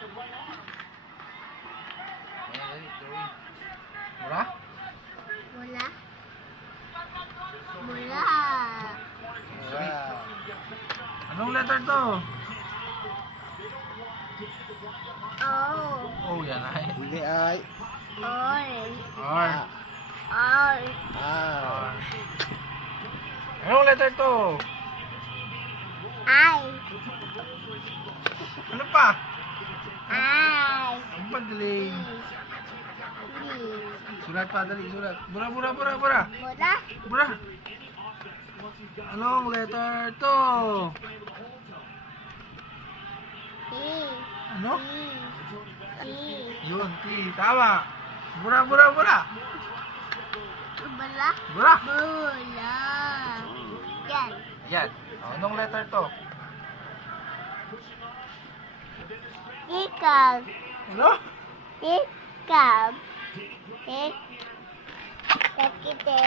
Mura? Mula. Mula. Mura. Anong letter to? Oh. Oh, yan ay. Hindi ay. Oy. R. Oy. Ah. Anong letter to? Ay. Ano pa? Ay. Ang pagaling. Di. Sulat pa, dali, sulat. Bura, bura, bura, bura. Mula. Bura. Anong letter to? Di. Ano? Di. Yun, T. Tama. Bura, bura, bura. Bula. Bura. Bula. Yan. Yan. Anong letter to? Ikaw. Ano? Ikaw. Ik. Kakite.